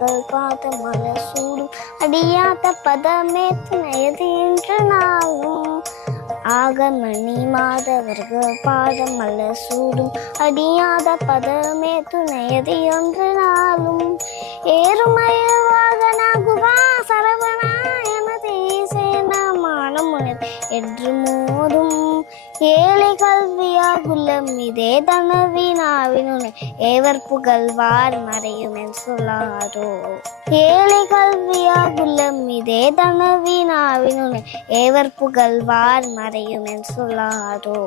அவர்கள் பாத மலர் சூடும் அடியாத பதமே துணையது என்று நாளும் ஆகமணி மாதவர்கள் பாதம் மலர் சூடும் அடியாத பதமே துணையது என்று நாளும் ஏறுமயில் வாகன குவா சரவணா எனது சேனமானம் என்று மோதும் ஏழை கல்வியாகுலம் இதே தனவினாவினுனை ஏவர் புகழ்வார் மறையும் என் சொல்லாரோ ஏழை கல்வியாகுலம் இதே தனவினாவினுனை ஏவர் புகழ்வார் மறையும் என் சொல்லாரோ.